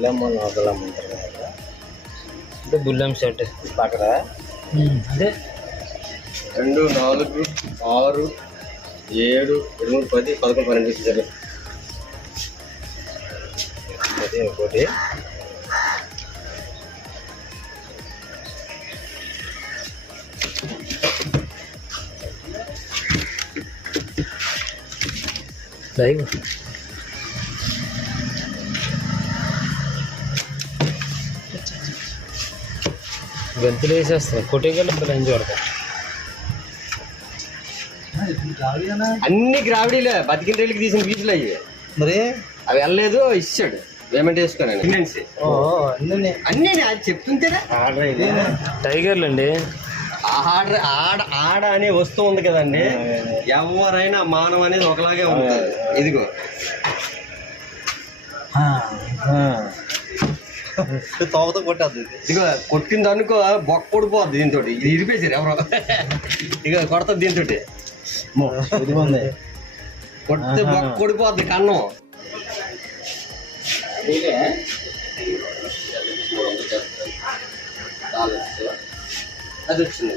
బుల్లమ్మ నోకలమ్మ అంటారు కదా, అంటే బుల్లం షర్ట్ పక్కన అదే 2, 4, 6, 7, 8, 10, 11, 12 ఇచ్చారు. అదే ఒకటి లైవ్ గంతులు వేసేస్తాయి కొట్టేకెళ్ళి లంచ్ పడతాయి. అన్ని గ్రావిడీలే, బతికిన రైలుకి తీసిన పీసులు అయ్యి. మరి అవి వెళ్ళలేదు, ఇచ్చాడు పేమెంట్ వేసుకొని. అన్నీ అది చెప్తుంటేనే టైగర్లు అండి. ఆడ అనే వస్తువు ఉంది కదండి, ఎవరైనా మానవ అనేది ఒకలాగే ఉంటుంది. ఇదిగో తోవతో కొట్టద్దు, ఇదిగో కొట్టింది అనుకో బొక్క కొడిపోద్ది దీంతో. ఇది ఇరిపేసారు ఎవరో, ఇక కొడుతుంది దీంతో. కొడితే బొక్క కొడిపోద్ది కన్నం. అది వచ్చింది.